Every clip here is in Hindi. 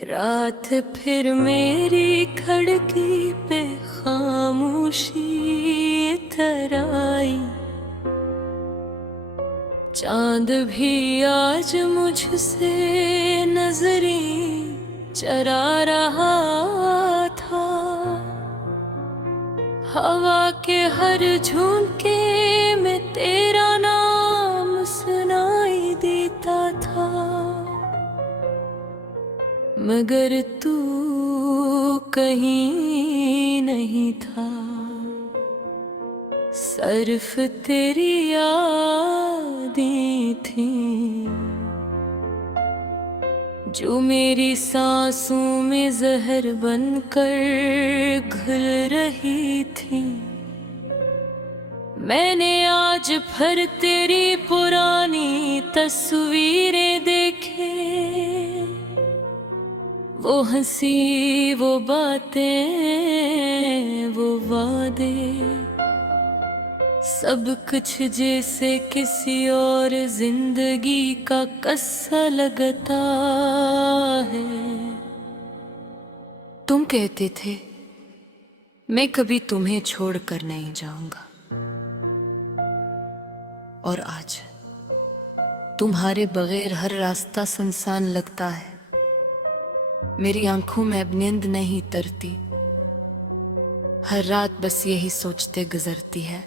रात फिर मेरी खिड़की पे खामोशी इधर आई। चांद भी आज मुझसे नजरें चरा रहा था। हवा के हर झोंके में तेरा नाम सुनाई देता था, मगर तू कहीं नहीं था। सिर्फ तेरी यादें थी जो मेरी सांसों में जहर बनकर घुल रही थी। मैंने आज फिर तेरी पुरानी तस्वीरें देखे, वो हंसी, वो बातें, वो वादे, सब कुछ जैसे किसी और जिंदगी का किस्सा लगता है। तुम कहते थे मैं कभी तुम्हें छोड़कर नहीं जाऊंगा, और आज तुम्हारे बगैर हर रास्ता सुनसान लगता है। मेरी आंखों में अब नींद नहीं तरती, हर रात बस यही सोचते गुजरती है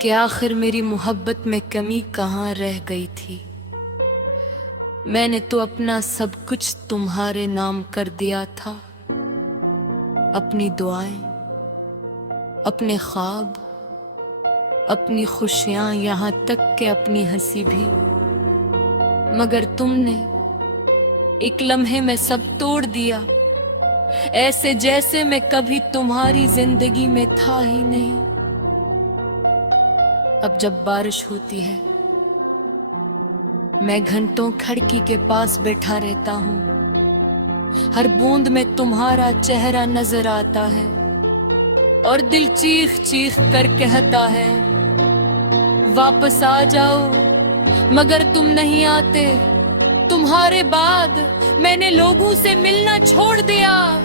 कि आखिर मेरी मोहब्बत में कमी कहाँ रह गई थी। मैंने तो अपना सब कुछ तुम्हारे नाम कर दिया था, अपनी दुआएं, अपने ख्वाब, अपनी खुशियां, यहाँ तक कि अपनी हंसी भी। मगर तुमने एक लम्हे में सब तोड़ दिया, ऐसे जैसे मैं कभी तुम्हारी जिंदगी में था ही नहीं। अब जब बारिश होती है मैं घंटों खिड़की के पास बैठा रहता हूँ। हर बूंद में तुम्हारा चेहरा नजर आता है और दिल चीख चीख कर कहता है वापस आ जाओ, मगर तुम नहीं आते। तुम्हारे बाद मैंने लोगों से मिलना छोड़ दिया,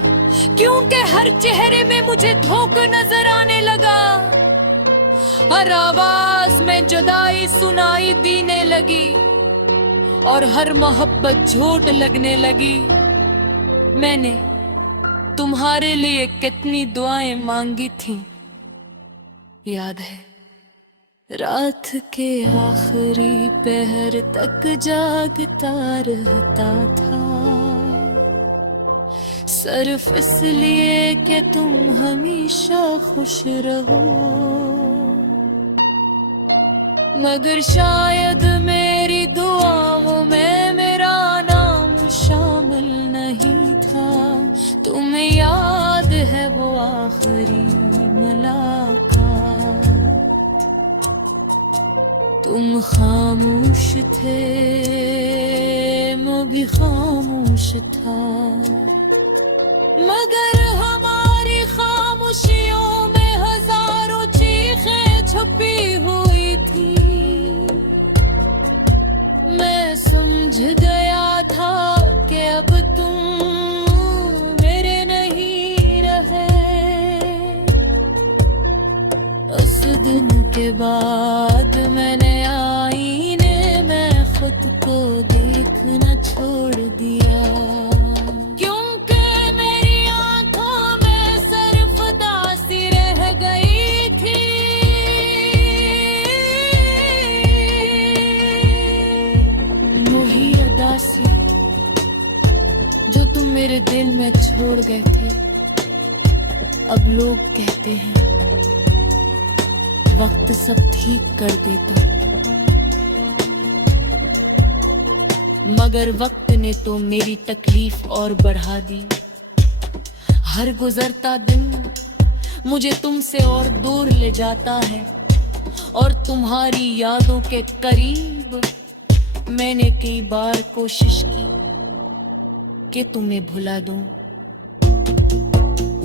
क्योंकि हर चेहरे में मुझे धोखा नजर आने लगा। हर आवाज में जुदाई सुनाई देने लगी और हर मोहब्बत झूठ लगने लगी। मैंने तुम्हारे लिए कितनी दुआएं मांगी थी, याद है? रात के आखिरी पहर तक जागता रहता था, सिर्फ इसलिए कि तुम हमेशा खुश रहो। मगर शायद मेरी दुआओं में मेरा नाम शामिल नहीं था। तुम्हें याद है वो आखिरी मुलाकात? तुम खामोश थे, मैं भी खामोश था, मगर हमारी खामोशियों में हजारों चीखें छुपी हुई थी। मैं समझ गया था कि अब तुम मेरे नहीं रहे। उस दिन के बाद मैंने आईने में खुद को देखना छोड़ दिया, क्योंकि मेरी आंखों में सिर्फ दासी रह गई थी। वही दासी जो तुम मेरे दिल में छोड़ गए थे। अब लोग कहते हैं वक्त सब ठीक कर देता, मगर वक्त ने तो मेरी तकलीफ और बढ़ा दी। हर गुजरता दिन मुझे तुमसे और दूर ले जाता है, और तुम्हारी यादों के करीब मैंने कई बार कोशिश की कि तुम्हें भुला दूं,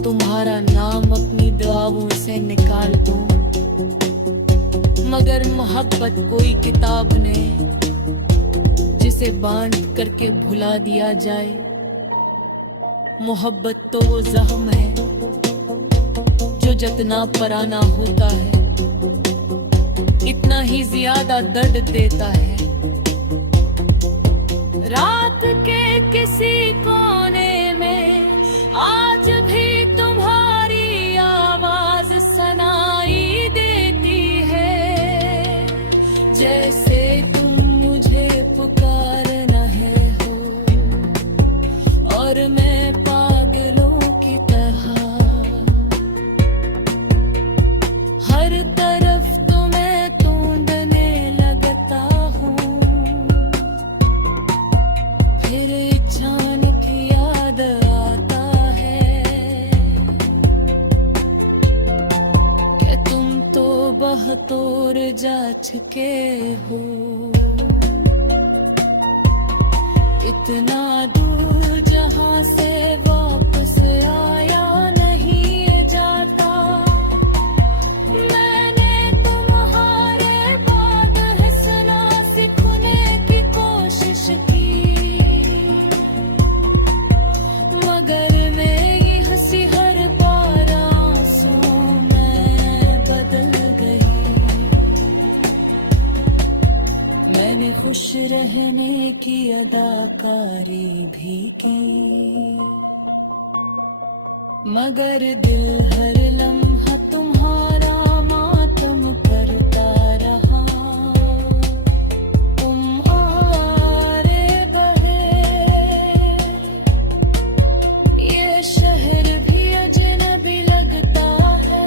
तुम्हारा नाम अपनी दुआओं से निकाल दूं। मगर मोहब्बत कोई किताब नहीं जिसे बांध करके भुला दिया जाए। मोहब्बत तो वो जख्म है जो जितना पराना होता है इतना ही ज्यादा दर्द देता है। रात के किसी कोने में आज भी तुम्हारी आवाज सुनाई देती है, जैसे तुम मुझे पुकार रहे हो और मैं पागलों की तरह हर तरफ तुम्हें ढूंढने लगता हूँ। फिर अचानक याद आता है कि तुम तो बहतौर जा चुके हो। इतना दूर जहां से वापस आया नहीं जाता। मैंने तुम्हारे बाद हंसना सीखने की कोशिश की, मगर मेरी हंसी हर बार आंसुओं में बदल गई। मैंने खुश रहने की अदाकारी भी की, मगर दिल हर लम्हा तुम्हारा मातम करता रहा। तुम आरे बहे, ये शहर भी अजनबी लगता है,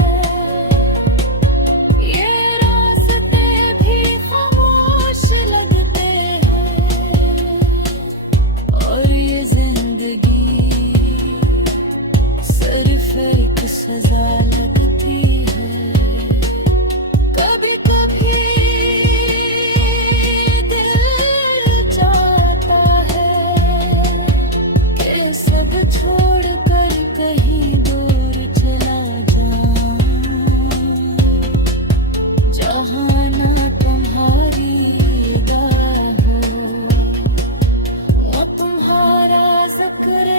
ये रास्ते भी खामोश लगते हैं, और ये जिंदगी सिर्फ एक सजा लगती है। कभी कभी दिल चाहता है कि सब छोड़ कर कहीं दूर चला जाऊं, जहां ना तुम्हारी अदा हो, वो तुम्हारा जिक्र